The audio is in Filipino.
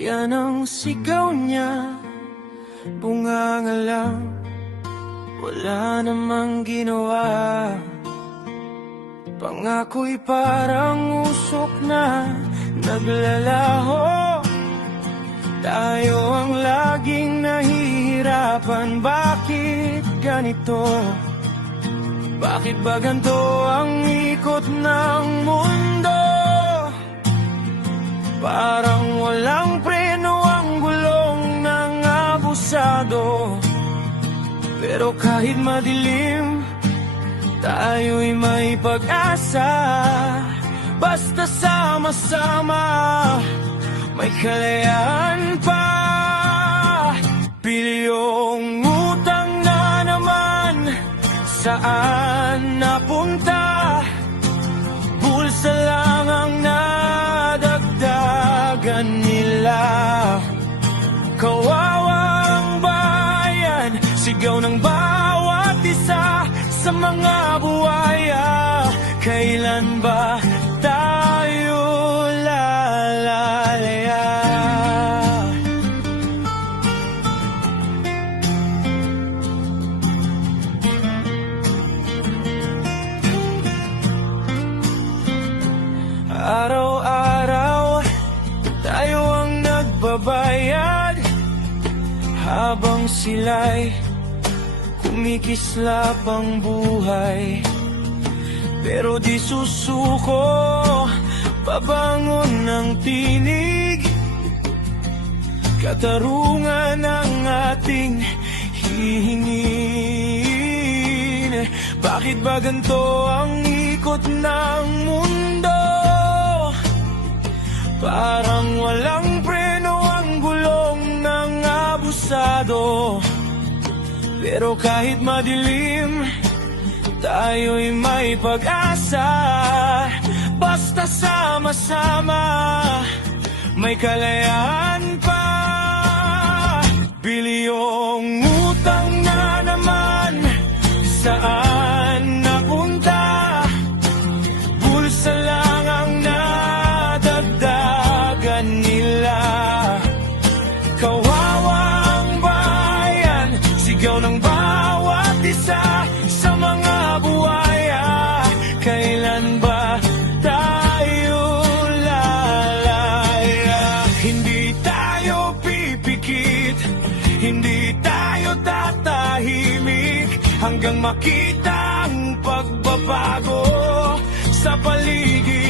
Yan ang sigaw niya, bunganga lang, wala namang ginawa. Pangako'y parang usok na naglalaho. Tayo ang laging nahihirapan, bakit ganito? Bakit ba ganito ang ikot ng mundo? Parang walang preno ang gulong ng abusado. Pero kahit madilim, tayo'y may pag-asa. Basta sama-sama, may kalayaan pa. Bilyong utang na naman, saan napunta? Bulsa lang ang nadagdagan nila. Kawawang bayan, sigaw ng bawat isa sa mga buhaya. Kailan ba tayo lalaya? Araw-araw tayo ang nagbabayad, habang sila'y kumikislap ang buhay. Pero di susuko, pabangon ng tinig, katarungan ang ating hihingin. Bakit ba ganito ang ikot ng mundo? Parang walang preno ang gulong ng abusado. Pero kahit madilim, tayo'y may pag-asa. Basta sama-sama, may kalayaan pa. Bilyong utang na naman, saan napunta? Bulsa lang ang nadagdagan nila. Kawawang bayan, sigaw ng bawat isa sa mga buhaya. Kailan ba tayo lalaya? Hindi tayo pipikit, hindi tayo tatahimik, hanggang makita ang pagbabago sa paligid.